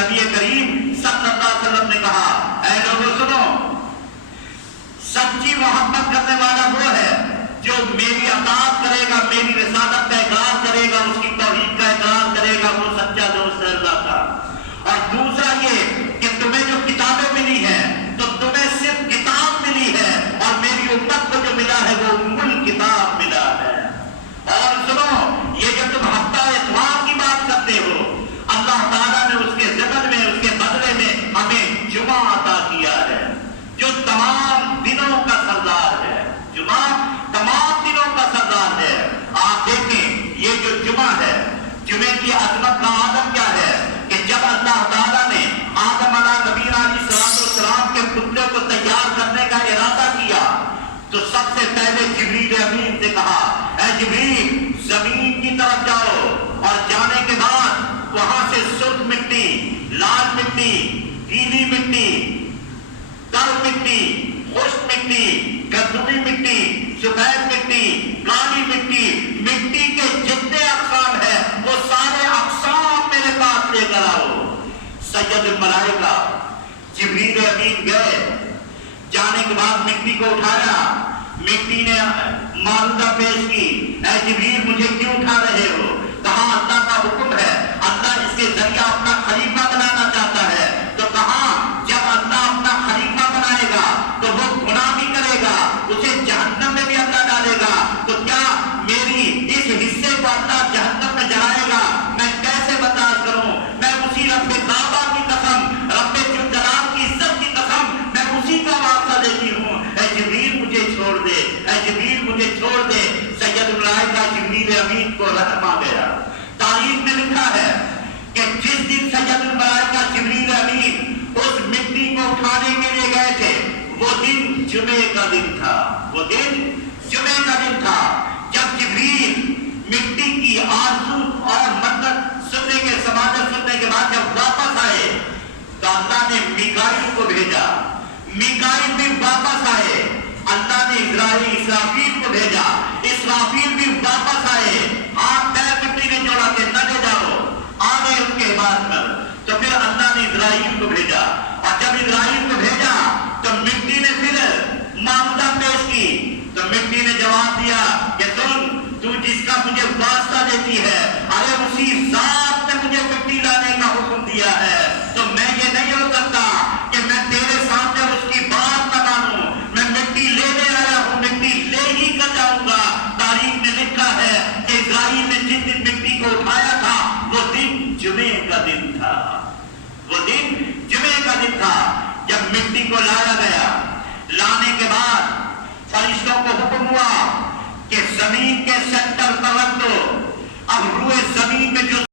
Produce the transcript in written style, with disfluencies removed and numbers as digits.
نبی کریم صلی اللہ علیہ وسلم نے کہا اے لوگوں سنو، سچی محبت کرنے والا وہ ہے جو میری اطاعت کرے گا، میری رسالت کا اقرار کرے گا، اس کی توحید کا اقرار کرے گا، وہ سچا دوست ہے اللہ کا۔ اور دوسرا یہ کہ تمہیں جو کتابیں ملی ہیں تو تمہیں صرف کتاب ملی ہے، اور میری امت کو جو ملا ہے وہ ام الکتاب ملا ہے۔ اور سنو، یہ جو تم ہفتہ اتوار کی بات کرتے ہو، اللہ تعالیٰ نے اس کے ضمن میں، اس کے بدلے میں ہمیں جمعہ عطا کیا ہے جو تمام دنوں کا سردار ہے۔ جمعہ تمام دنوں کا سردار ہے۔ آپ دیکھیں یہ جو جمعہ ہے، جمعے کی عظمت کا عالم کیا ہے کہ جب اللہ تعالیٰ نے آدم علیہ نبینا علیہ السلام کے پترے کو تیار کرنے کا ارادہ کیا تو سب سے پہلے جبریل امین سے کہا اے جبریل زمین کی طرف جاؤ، اور جانے کے بعد وہاں سے سرخ مٹی، لال مٹی، پیلی مٹی، تر مٹی، خشک مٹی، گندمی مٹی، سفید مٹی، کالی مٹی، مٹی کے جتنے اقسام ہیں وہ سارے اقسام میرے پاس لے کر آؤ۔ سید الملائکہ جبریل امین گئے، جانے کے بعد مٹی کو اٹھایا، مٹی نے معرضہ پیش کی اے جبریل مجھے کیوں اٹھا رہے ہو؟ کہا اللہ کا حکم ہے، اللہ اس کے ذریعہ اپنا خلیفہ بنانا چاہتا ہے۔ تو کہا جب اللہ اپنا خلیفہ بنائے گا تو وہ گناہ بھی کرے گا، اسے جہنم میں بھی اللہ ڈالے گا، تو کیا میری اس حصے کو اللہ جہنم میں جلائے گا؟ میں کیسے برداشت کروں؟ میں اسی رب کعبہ کی قسم، رب جلال کی عزت کی قسم، میں اسی کا واسطہ دیتی ہوں، اے جبریل مجھے چھوڑ دے، اے جبریل مجھے چھوڑ دے۔ سید الملائکہ جبریل امین کو رحم آ گیا۔ تاریخ میں لکھا ہے کہ جس دن سید الملائکہ جبریل امین اس مٹی کو اٹھانے کے لیے گئے تھے وہ دن جمعے کا دن تھا، وہ دن جمعے کا دن تھا۔ جب جبریل مٹی کی آرزو اور منت سننے کے سماجت سننے کے بعد جب واپس آئے تو اللہ نے میکائیل کو بھیجا، میکائیل بھی واپس آئے، اللہ نے اسرافیل کو بھیجا، اسرافیل بھی واپس آئے، ہاتھ پیر مٹی نے جوڑا کہ نہ لے جاؤ، آ گئے ان کے بعد پر۔ تو پھر اللہ نے اسرائیل کو بھیجا، اور جب اسرائیل کو بھیجا تو مٹی نے پھر معاملہ پیش کی، تو مٹی نے جواب دیا کہ سن تو جس کا مجھے واسطہ دیتی ہے، ارے اسی ذات نے مجھے مٹی لانے کا حکم دیا ہے، تو میں یہ نہیں ہو سکتا کہ میں تیرے سامنے اس کی بات نہ مانوں، میں مٹی لینے آیا ہوں، مٹی لے ہی کر جاؤں گا۔ تاریخ میں لکھا ہے کہ اسرائیل نے جس دن مٹی کو اٹھایا تھا وہ دن جمعے کا دن تھا، وہ دن جمعے کا دن تھا۔ جب مٹی کو لایا گیا، لانے کے بعد فرشتوں کو حکم ہوا کہ زمین کے سینٹر پر رکھ دو۔ اب روئے زمین میں جو